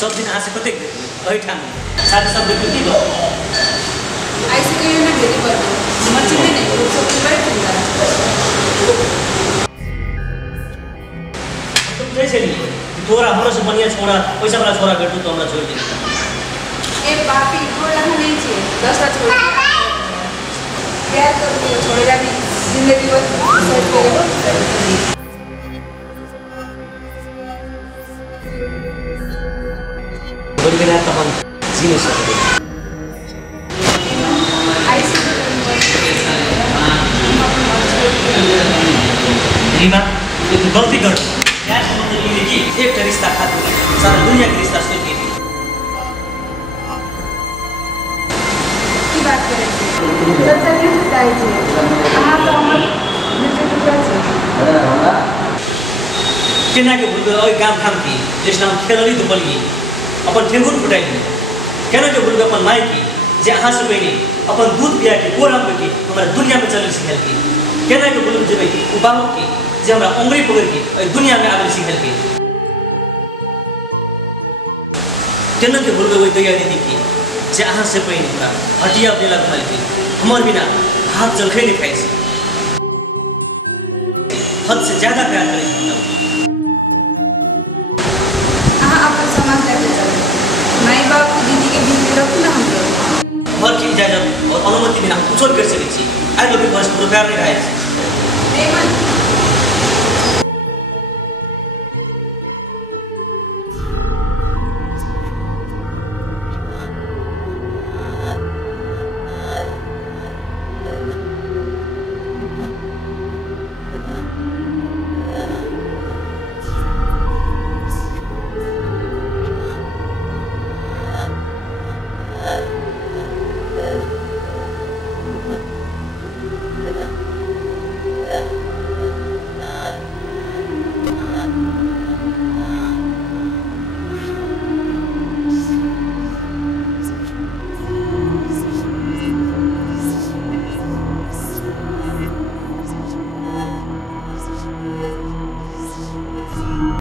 सब दिन आसे कतै ओइ ठाम साथै सब बिल्कुल के भयो आइसक्यो न भेरि पर्यो म चिन्दै नै सब पुरै चिन्ता तुम जैसे नि तोरा हमरा से बढ़िया छोरा पैसा वाला छोरा भेटू तो हमरा छोड़ दे ए पापी छोरा नहीं छे 10 टा छोड़ प्यार तो छोड़ेगा नहीं जिंदगी भर सेट करेगा बलिना त हम जिन सक्दै रीमा तू गलती कर यार समझ लिए कि एक रिश्ता खातिर सारा दुनिया के रिश्ता सोच के की बात करे चाचा के जुटाई छे अहाँ तो हमर मित्र टुकड़ा छे केना के भूल ओइ गाम ठाम की जैसे हम खेलली दुपली अपन ठेंगुर फुटाई केना के भूल अपन माई की जे अहाँ से पहले अपन दूध पिया के कोराम के हमरा दुनिया में चलल सिखल की केना के भूल जेबै उ बाबू की जे हमरा उंगली पकड़ के दुनिया में आवे सिखल की केना के भूल ओइ दैया दीदी की जे अहाँ से पहले हमरा हटिया देला घुमाई की हमर बिना हाथ जलखे नहीं खाई हद से ज्यादा प्यार करे माई बाप को दीदी के बीच में रखू ना हम लोग और की इजाजत और अनुमति बिना कुछ और कर सके छी आई लोग परस्पर प्यार नहीं रहे